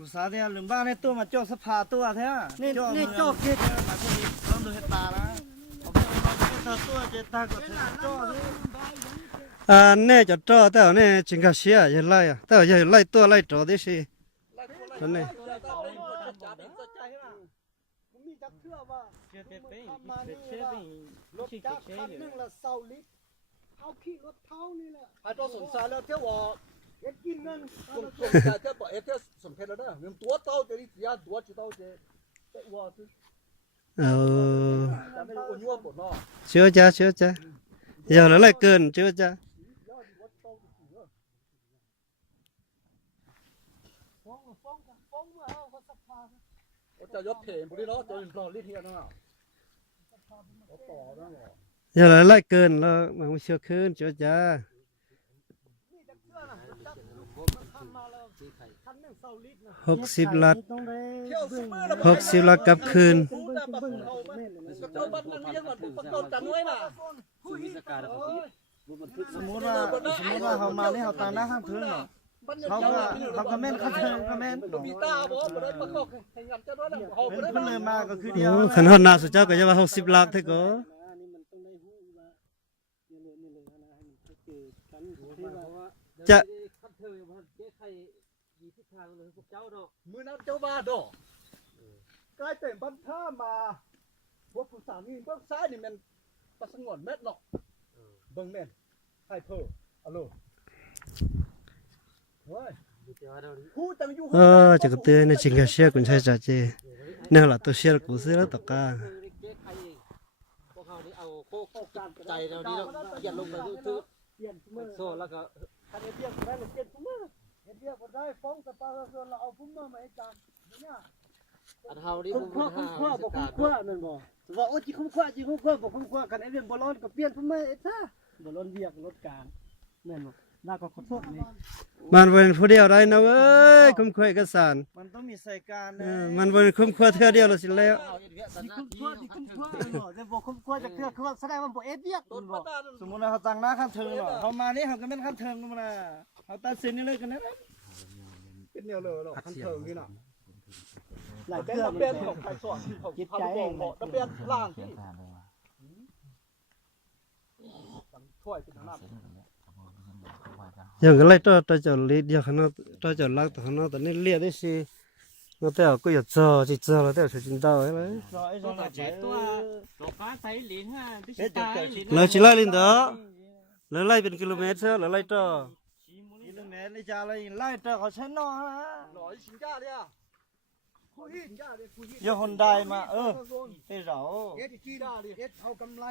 ภาษาเดียวลืมบ้านในตัวมาโจสภาตัวแท้นี่โจเกตมาที่นี่ต้องดูเหตุตานะเอาไปตัวเจตาก็โจแน่จะจ่อแต่เนี่ยจิงกะเสียอย่าไล่แต่อย่าไล่ตัวไล่จ่อได้สินั่นนี่ มีจักเชื่อว่าทำมานี่ว่ารถจักรคันนึงละ20 ลิตรเอาขี้รถเท้านี่แหละ ไอ้ตัวสงสารแล้วเที่ยวว่า เฮ็ดกินเงิน สงสารเที่ยวบอกเที่ยวสมเพชแล้วนะเงินตัวเต้าจะนี่ยาตัวจีเต้าจะแต่ว่าคือ Ờ. จะไม่รู้ยั่วปวดเนาะ chưa cha giờ nó lại cơn chưa cha จะยกเพลงพวกนี้เนาะจะเป็นกลองลิเทียนเนาะต่อเนาะ giờ nó lại cơn nó mà không chưa cơn chưa cha 60 ลัด เที่ยวซุ่มมือแล้ว 60 ลัดกลับคืน พูดแต่ปักเอาเจ้าบ้านนั่งเลี้ยงมันปักต้นจันไว้น่ะ สมมุติว่าเขามานี่เขาตาหน้าข้างคืนเนาะเขาคอมเมนต์เขาเชิญคอมเมนต์ มีตาบ่บ่ได้ปักเข้าให้งานเจ้าด้วยแล้วเขา เป็น บ่ได้ เพิ่นเลยมาก็คือเดียว ขันหอดนาสุเจ้าก็จะว่า60 ลัดเท่าก็ จะ มือนั้นเจ้าบ้าดอกกลายเป็นบันท่ามาพวกผู้สามีเบื้องซ้ายนี่มันประสงวนเม็ดเนาะเบิ่งแม่นไข่เพิ่มอะโลเฮ้ยผู้จังอยู่ จะกับเตือนในจิงกะเชียกุนใช้จ่าเจเนี่ยละตัวเชียกูซื้อแล้วตกกา ใจเรานี่เราอย่าลงไปคือโซ่แล้วก็ คันเดียวได้เลยเจ็ดพุ่มมือเดียวก็ได้ฟ้องสปาส่วนเราเอาพุ่มมือมาให้จานเนี่ย อันเฮานี่ คุ้มคว้าบอกคุ้มคว้านั่นบ่ว่าโอ้จิคุ้มคว้าบอกคุ้มคว้ากันไอ้เรื่องบอลลอนก็เปลี่ยนพุ่มมือไอ้ซ่าบอลลอนเวียกรถกลางแม่นบ่น่าก็ขอโทษนี่ มันเป็นผู้เดียวได้นะเว้ยคุ้มค่าเอกสาร มันต้องมีใส่การนะ มันเป็นคุ้มค่าเท่าเดียวเราสิแล้ว ที่คุ้มคว้าแต่บอกคุ้มคว้าจะคือแสดงว่าบ่เอ็ดเวียกบ่สมมุติว่าเขาตั้งหน้าขั้นเทิงเนาะเขามานี่เขาก็เป็นขั้นเทิงกันมาเขาตัดสินนี่เลยกันนะ เป็นแนวเลยเนาะคันเทิงนี่น่ะ หลาย เป็น เทื่อ เป็นของใครสอนของจิตใจเองเหมาะตะเบียนล่างที่ถ้วยเป็นน้ำ อย่างไรตัวจะเลี้ยข้างนอกตัวจะลักตัวข้างนอกแต่นี่เลี้ยได้สิเราแต่ก็อยากเจอจิตเจอเราแต่ช่วยจินดาวเลย รอไอ้รอหลายตัว เราชิไล่ลินเด้อเราไล่เป็นกิโลเมตรเราไล่ต่อ กิโลเมตรเลยจ้าเลยไล่เตอเขาใช้นอฮะ หล่อชิงจ้าเลยอ่ะคุยชิงจ้าเลยคุย ยคนได้มาไอ้เรา เอ็ดขี้จ้าดิ เอ็ดเอากำไร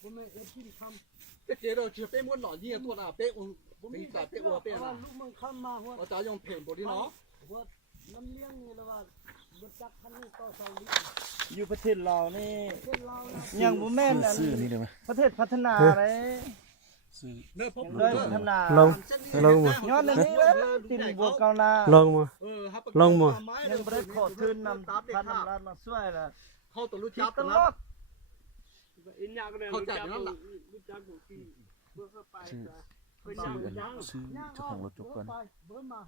ผมไม่เอ็ดที่ทำ เป็ดเจ๋อเราเชื่อเป้ม้วนหล่อยี่ตัวน่ะเป้อุ้งเป็นแต่เป้อัวเป้น่ะ ลูกมึงเข้ามาหัว เราจะยองเพลงตัวนี้เนาะ น้ำเลี้ยงนี่แล้วว่ารถจักรคันนี้ต่อเสาลิอยู่ประเทศเรานี่ยังบ่แม่นประเทศพัฒนาเลย เนื้อพบ เลยพัฒนา ลงมา ย้อนนี่แล้วติดบวกเก่านา ลงมาลงมา ยังบ่ได้ขอทุนนำพันนำร้านมาช่วยล่ะ เข้าตัวรู้ คิ จั ด บ ต ต ล ล อ อ ด ดเข้าใจนั่นแหละ ชื่อเจ้าของรถจกก่อน ลงมา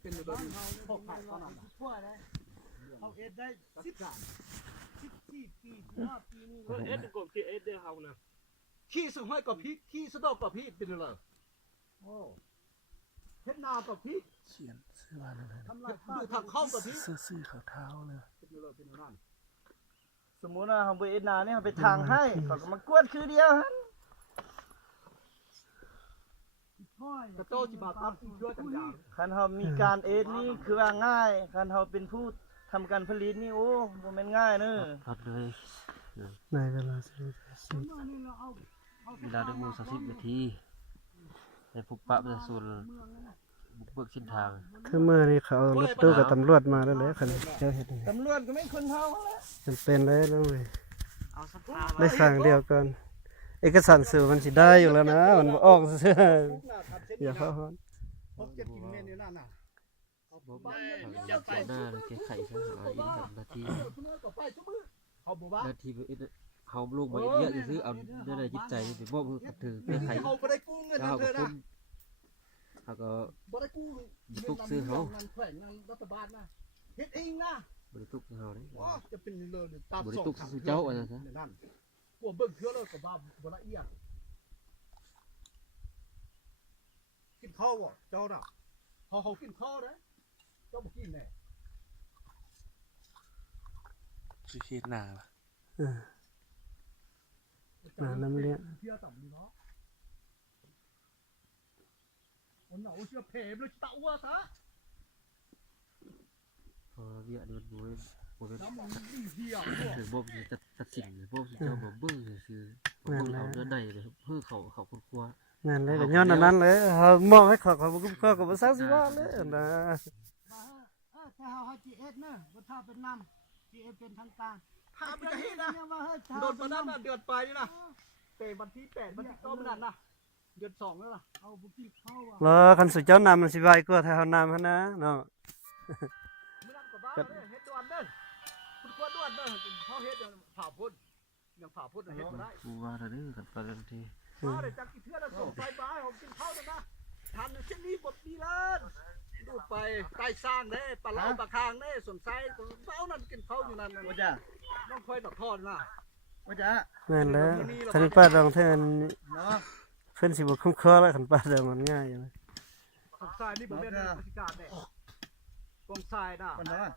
เป็นแบบนี้ พวกขายตอนนั้นทั่วเลยเขาเอ็ดได้14 ปี15 ปีนี่ ขี้สุห้อยกับพี่ขี้สะดอกกับพี่เป็นอะไรโอ้เฮ็ดนากับพี่ เขียนเสื้อว่าอะไร ทำลายป้า ดูทางเข้ากับพี่ เสื้อขาวเท้าเลย เป็นอะไรเป็นนั่น สมมุติว่าเขาไปเอ็ดนาเนี่ยเขาไปทางให้เขาก็มากวดคือเดียวฮะ กระโจจิบาตับช่วยกันอย่าง คันเขามีการเอ็ดนี่คือว่าง่ายคันเขาเป็นผู้ทำการผลิตนี่โอ้บ่แม่นง่ายเนอะ พัดเลย ในเวลา เวลาได้มู30 นาทีแต่พบปะประชาชนบุกเบิกเส้นทาง คือเมื่อนี้เขารถตู้กับตำรวจมาแล้วเลยคันเจ้าเห็น ตำรวจก็ไม่คนเท่าแล้ว จำเป็นเลยแล้วเลยได้สั่งเดียวกันเอกสารสื่อมันสิได้อยู่แล้วนะมันออกเสื้ออย่าเข้าฮ้อน 7 กิโลเมตรนี่นั่นน่ะ จะไปหน้าเลยแก้ไขซะหาอินกับนาที เขาบอกว่า นาทีไปอิน เขาลูกบ่เยอะซื้อเอาได้จิตใจไปบ่ถือเพื่อใคร เขาบ่ได้กู้เงิน แล้ว เธ เขา อ ก็ นะ เขาก็ บ่ได้กู้ ตุกซื้อเขา เงินแขวงเงินรัฐบาลนะเฮ็ดเองนะ บริตุกเขาเลย ว้าจะเป็นเลยตาม บริตุกซื้อเจ้าอะไรซะ นั่นพวกเบิ่งเทื่อแล้วก็ว่าบ่ละเอียดกินข้าวบ่เจ้าน่ะเขากินข้าวเด้เจ้าบ่กินแน่ สิเฮ็ดหน้าว่ะ น้ำเลี้ยง เที่ยวต่ำนี่เนาะวันหนาวเชื่อเพลเลยตะวัวซะ พอเวียดมันบ่เป็น น้ำมันดีเดียว ถือบ่จะตัดสินบ่เจ้าบ่เบิ่งซื่อบ่เบิ่งเอาเดินได้เลยเพื่อเขาคนครัว นั่นเลยก็ย้อนอันนั้นเลยเฮามองให้เขาบ่คุ้มค่าก็บ่ซักสิว่าเลยนะ ถ้าเฮาจีเอ็ดเนอะบ่ถ้าเป็นน้ำจีเอ็ดเป็นทางการ พาไปจะให้นะโดนวันนั้นน่ะเดือนไปนี่นะเตะวันที่8วันที่9มันนั่นนะเดือน2แล้วล่ะ เอาบ่กินข้าวอ่ะ แล้วคันสุเจ้านำมันสิไวกว่าถ้าเฮานำหั่นนะเนาะ มื้อนั้นก็บ้าเลยเฮ็ดด่วนเด้อคุณควรด่วนเด้อเขาเฮ็ดอย่างผ่าพุ่นอย่างผ่าพุ่นเฮ็ดบ่ได้ กูว่าเด้อกันไปทันที มาได้จักกี่เทื่อแล้วส่งไฟฟ้าให้ผมกินข้าวแล้วนะทานเช่นนี้บดดีแล้วดูไปใต้สร้างเด้ปลาเล่าปลาคางเด้ส่วนไซเฝ้านั่นกินข้าวอยู่นั่น ว่าจ้ะ น้องคอยดอกทอดนะ ว่าจ้ะ นั่นแหละคันป้าดองเทิน เนาะ เพิ่นสิบ่คุ้มค่าแล้วคันป้าดองมันง่ายอยู่นะ ส่วนทรายนี่ผมเป็นราชการเนี่ยกองทรายนะ คนเนาะ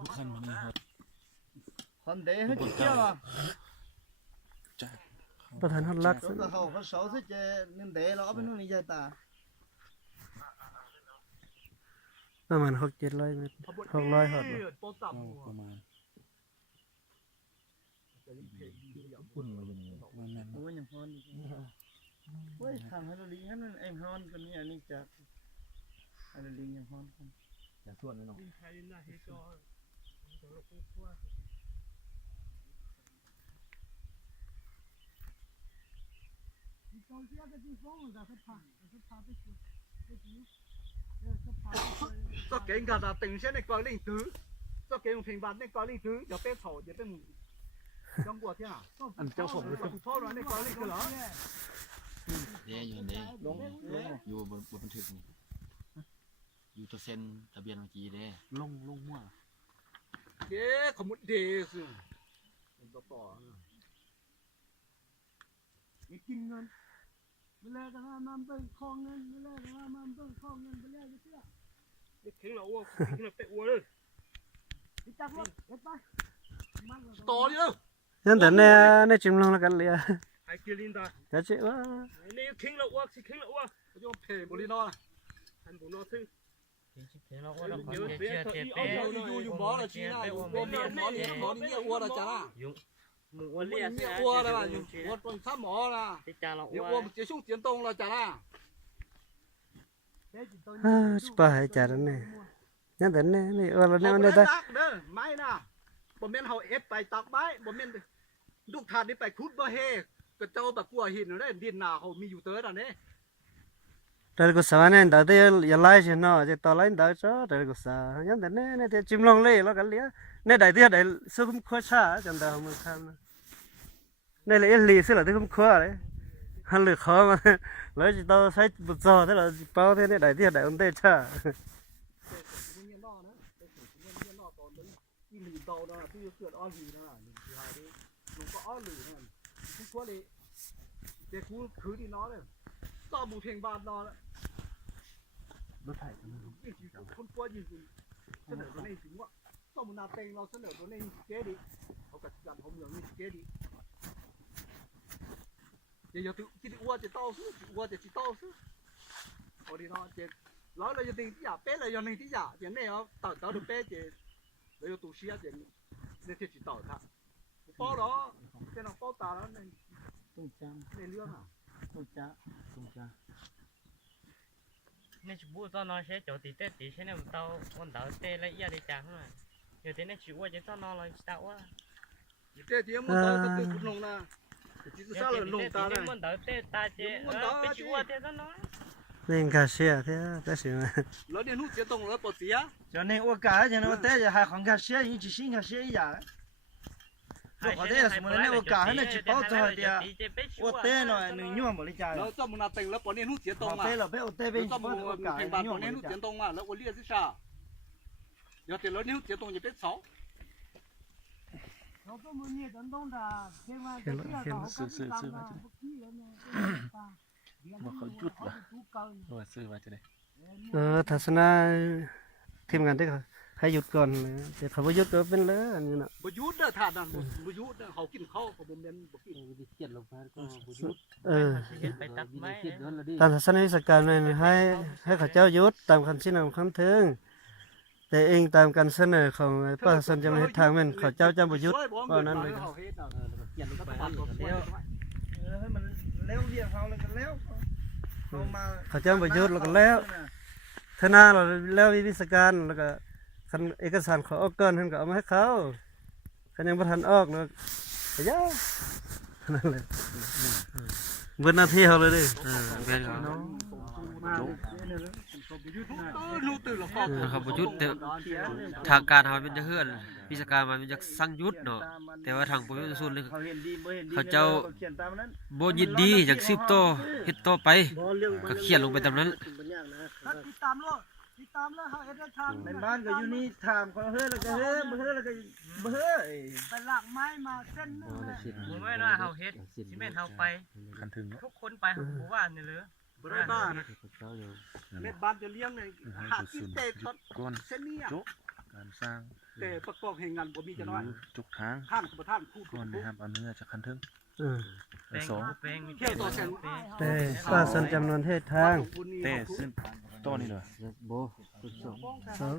บุคันมันนี่ฮอด คนเดให้จิเกี่ยวอ่ะ จ้ะ บ่ทันฮอดลัก ตัวเขาเสาสิเจนึงเดเราเอาไปนู่นนี่ใจตา ประมาณ6-700เมตร600ฮอดบ่ โปตับ ก็ประมาณอุ่นมาอยู่นี่ว่าแม่น โอ้ยยังฮอนอีกเฮ้ยทางให้เราลิงให้มันไอ้ฮอนคนนี้อันนี้จะให้เราลิงยังฮอนคน อย่าส่วนเลยเนาะ ก็เก่งกันตึงเช่นในกอลิ่งตื้อก็เก่งเพลงบ้านในกอลิ่งตื้ออย่าเป็นเผาอย่าเป็นจังหวัดที่ไหน อันเจ้าของเลย พ่อเราในกอลิ่งคือเหรอ เด้อยู่เด้ ลง อยู่บนบันทึกนี่อยู่ตัวเซ็นทะเบียนเมื่อกี้เด้ ลงมั่ว เด้ขมุดเดสิต่อ อย่ากินเงินไม่เลยกันว่ามันเป็นคองเงินไม่เลยกันว่ามันเป็นคองเงินไปเลยเชื่อ เข่งเราอ้วกเข่งเราเตะอ้วกเลย ที่จักรรถเอ็ดไป ต่อดิเนาะ นั่นแต่ในจิ้มลงแล้วกันเลย ไอ้กิลินตา จะสิว่า นี่เข่งเราอ้วกสิเข่งเราอ้วกโยมเพย์บริโนนะอันบุโนซึ่งเดี๋ยวเดี๋ยวอยู่บ่อละชีน่ะอยู่บ่อนี่เนี่ยอ้วละจ้า มึงอ้วนเลียด เนี่ยอ้วละอยู่อ้วตรงข้ามหมอนะ ที่จาเรา เดี๋ยว อ้ว อ้วน จะช่วงเตียนตรงละจ้า สปาให้จัดนั่นนี่นั่นแต่นี่ว่าเราเนี่ยมันได้ เด้อไม่นะบ่แม่นเฮาเอฟไปตักไม้บ่แม่นลูกทานนี่ไปขุดบ่เฮก็เจ้าตะกัวหินได้ดินหน้าเฮามีอยู่เตอร์น่ะนี่ แต่ก็สาวเนี่ยดาวเตยอย่าไล่ฉันเนาะจะต่อไล่ดาวจ้าแต่ก็สาวนั่นแต่เนี่ยจะจิ้มลงเลยแล้วกันเลยเนี่ยได้ที่ได้สุขุมขวาชาจันดาวมือข้ามนะเนี่ยเลยลีสิละที่คุ้มขวาเลยหันเลยขอมาแล้วจะต่อใช้บุษราที่เราเป้าที่เนี่ยได้ที่ได้อันเตชา มึงเนี่ยนอนะไปถึงมึงเนี่ยนอตอนนั้นอีหลีเตานะที่เกิดอ้อหลีนะนี่คือหายดิลุงก็อ้อหลีนั่นคือคัวเลยเด็กกูคือดีน้อเลยต่อหมู่เพลงบาทนอแล้ว รถไถกัน นี่คือคนกลัวยิงเสนอตัวนี้ถึงว่าต้องมุนาเต็งเราเสนอตัวนี้เจ๊ดิเขากัดจับเขาเมืองนี่เจ๊ดิเดี๋ยวถึงคิดว่าจะโต้ซื้อว่าจะโต้ซื้อพอดีน้อเจ๊แล้วเราจะติงที่อยากเป๊ะเลยยังติงที่อยากอย่างนี้เขาต่อต่อดูเป๊ะเจ๊เราจะตูเชียเจ๊เนี่ยที่จะต่อท่าป้อหรอเจ๊น้องป้อตาแล้วใน ตุ้งจาม ในเรื่องอ่ะ ตุ้งจ้า ตรงจ้า เนี่ยชิบูตอนนอนใช้โจตีเต้ตีใช้เนี่ยมันเตาวันเตาเต้ละเอียดจังเลยเดี๋ยวเนี่ยชิบูจะตอนนอนเราตาว่า เจ๊ที่มันต่อคือคุณลงนะที่จะสร้างลงตาเลย มันเตาเต้ตาเจ๊ไปชิบูเต้ตอนนอน นี่ก็เสียที่แต่สิมา แล้วเนี่ยนู้เจ๊ตรงแล้วปวดเสีย 就那我干，就那我带着还很看写，一起心看写一样的。เขาได้สมมุติในโอกาสให้ในจิตเป้าจอยเดียวโอเต้หน่อยหนึ่งย่อมบริจาค แล้วเจ้ามึงน่ะแต่งแล้วปอนนี้นู้นเสียตรง เขา อ่ะ เต้เราไปโอเต้ไป แล้วเจ้ามึง โอกาส เพลง ย่ บา อ ปอน มบ นี้ ริ นู้น จา เสี ค ยตรงอ่ะแล้วโอเลียสิชาเดี๋ยวแต่แล้วนิ้วเสียตรงจะเป็นเสา เขาก็มือเนี่ยจนต้องด่าเชื่อว่า เห็นแล้วเห็น ซื้อมาจะบอกเขาหยุดวะซื้อมาจะได้ ทัศนะทีมงานที่เขาให้หยุดก่อนเลยแต่เขาไม่หยุดก็เป็นเลยอันนี้นะ บ่ยุดเด้อท่านั้นบ่ยุดเด้อเขากินข้าวก็บ่แม่นบ่กิน เขียนลงไปก็บ่หยุด ไปตัดไม้ เขียนนั่นละดิ ตามทัศนวิชาการเนี่ยให้เขาเจ้าหยุดตามคำชี้แนะนำคำถึงแต่เองตามการเสนอของประชาชนจะไม่ให้ทางมันเขาเจ้าจะบ่หยุดเพราะนั้นเลย เขียนลงไป แล้ว ให้มันเลี้ยวเรียกเขาแล้วกันแล้วเขามา เขาเจ้าบ่หยุดแล้วก็แล้วธนาเราแล้ววิชาการแล้วก็คันเอกสารเขาออกก่อนท่านก็เอามาให้เขาคันยังบ่ทันออกเนาะก็ยานั่นแหละเบิดหน้าที่เขาเลยดิ แม่นครับ รู้ตื่นแล้วก็ ครับบ่หยุดแต่ทางการเฮามันจะเฮือนวิชาการมันจะสั่งหยุดเนาะแต่ว่าทางประชาชนนี่ เขาเห็นดีบ่เห็นดี เขาเจ้า เขียนตามนั้น บ่ยินดีอยากสืบต่อเฮ็ดต่อไปก็เขียนลงไปตามนั้น ติดตามโลดติดตามแล้วเขาเอ็ดทางในบ้านก็อยู่นี่ถามเขาเฮ้ยแล้วก็เฮ้ยบ่เฮ้ยแล้วก็บ่เฮ้ยไปลากไม้มาเส้นนึงเลย ผมไม่ว่าเฮาเฮ็ดสิแม่นเฮาไป คันถึง ทุกคนไปเฮาบ่ว่านี่เลย บ่ได้บ้านเม็ดบ้านจะเลี้ยงเนี่ยหากินเตะช็อต ก้อน เส้นนี้ จุกการสร้าง แต่ประกอบแห่งงานบ่มีจะน้อย จุกทาง ท่านบ่ท่านพูด ก้อนนะครับเอาเนื้อจากคันถึง แปลง สอง แปลงมี เที่ยวต่อแสน แต่ประชาชนจำนวนเทศทาง เต้ซึ่งต้นนี่เหรอ บ่สอง สอง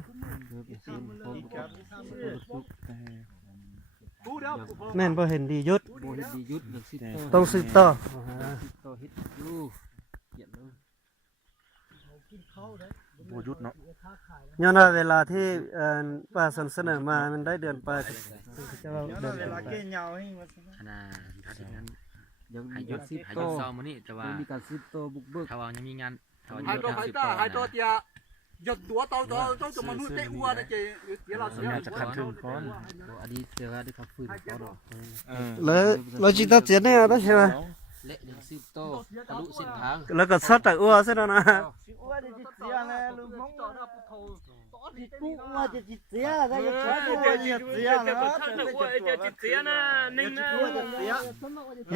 พูดแล้ว แม่นบ่เห็นดีหยุด บ่เฮ็ดดีหยุดอยากสืบต่อ ต้องสืบต่อ ต่อเฮ็ดอยู่เขียนเลย โบยุดเนาะ ย้อนว่าเวลาที่ประชาชนเสนอมามันได้เดือนไปจะว่า เดี๋ยว เดือน เวลา ไป เกี่ยเหงาให้มา ขนาดที่นั้น ยัง ให้ มี หยุ กา ด รสืบ ให้ห ต่ ยุ อ ดซ้อมมื้อนี้แต่ว่า มีการสืบต่อบุกเบิก ถ้าว่ายังมีงานถ้าว่า ให้ ยัง ตัว มี ไผ่ ทางสิบ ต้า ต่อ ให้ตัว นะ เตียหยดตัวเตาจะมนุษย์เตะอัวนะเจเดี๋ยวเราเสีย จะคันถึงก้อน บ่อดีตเสือได้ขับฟื้นเขาเนาะ แล้วเราจิตตเจียนเนี่ยได้ใช่ไหม และยังสืบต่อทะลุเส้นทาง แล้วก็ซัดจากอ้วซะแล้วนะ สิอ้วนจะจิตเสียไงลุงมองจิตกู้อ้วนจะจิตเสียได้จะใช้อ้วนจะเสียนะจะจิตเสียนะนิ่งนะจะเสีย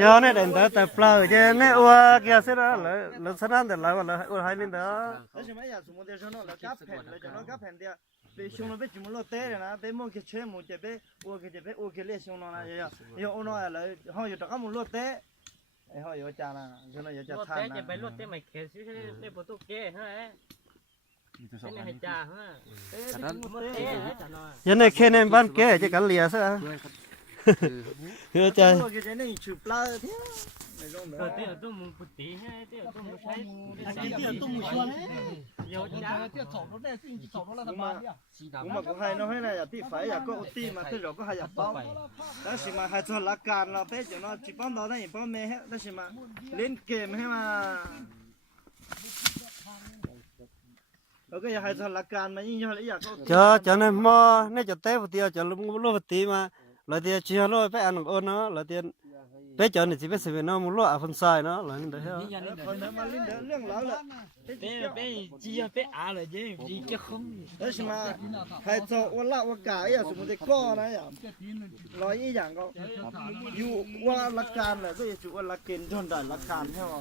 ย้อนเนี่ยเดินแต่เปล่าจะเนี่ยอ้วเกี่ยซะแล้วแล้วสนั่นแต่ละวันละอ้วให้นี่เด้อ แล้วใช่ไหมอย่าสมมติเดี๋ยวฉันเรากับแผ่นเราจะเรากับแผ่นเดียวไปชงเราไปจุ่มเราเตะนะไปมองแค่เชื่อมจะไปอ้วนจะไปอ้วนแค่เลี้ยชงเรานะอย่าอ้วนอะไรเขาอยู่ตะก้ามุนเราเตะไอ้เขาอยู่จานะฉันเราจะ รถ ทาน เต้ นะ จะไปรถเต้ไม่เขตสิได้บ่ตุกเก้ฮะ มีตัวสอ เป็ ง น อัน ให้จ่าฮะเต้จะบ่เต้จ้ะน้อย ยันในแค่ในบ้านแกจะกันเหลียซะคือใจ เราจะได้ชื่อปลาเที่ยวไม่รู้เหมือน เต้ตุ้มมุงปุติให้เต้ตุ้มใช้ เที่ยวตุ้มชวน เดี๋ยวจ้า ผมบอกให้น้องให้นายอย่าตีไฟอย่าก็ตีมาที่เราก็ให้อย่าเป้าแต่สิมาให้จอละการเราเป็นจังเนาะจีบป้อมเราได้ป้อมเมย์แต่สิมาเล่นเกมให้มาเราก็อยากให้จอละการมายิ่งยอดอยากก็ cho nên mò nên cho té một tiêu cho lúc tí mà là tiêu chia lô phải ăn ôn nó là tiền bé cho nên chỉ biết sự nó muốn lúa phần sai nó là như thế đó คนมาเล่นเรื่องเราละ เต้ไปจีไปอาเลยจีจีจะคง แต่สิมาให้จอวันละวันกายอย่าสมมติก็นะอย่าร้อยอย่างก็อยู่ว่าละการเลยก็จะจุวันละเกณฑ์จนได้ละการใช่ไหม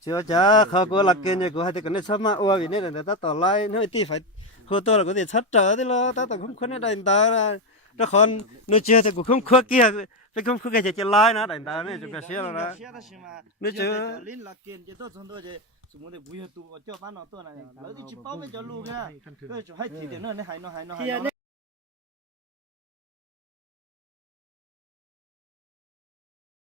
chưa chả khó có là kia như của hai thì cái này sắp mà ua vì nên là ta tỏ lại nó tí phải khô tôi là có thể sát trở thế lo ta không khuyến ở đây ta là nó còn nó chưa thì cũng không khuyến kia phải không khuyến cái chỉ lại nó đánh ta này chúng ta xíu rồi đó nó chưa ลิ้นละเกณฑ์จะต้องสนตัวจะสมมติบุยตัวเจ้าบ้านนอตัวไหนแล้วที่ชิปเป้าไม่จะรู้แค่ก็จะให้ทีเดียวนั่นให้น้อย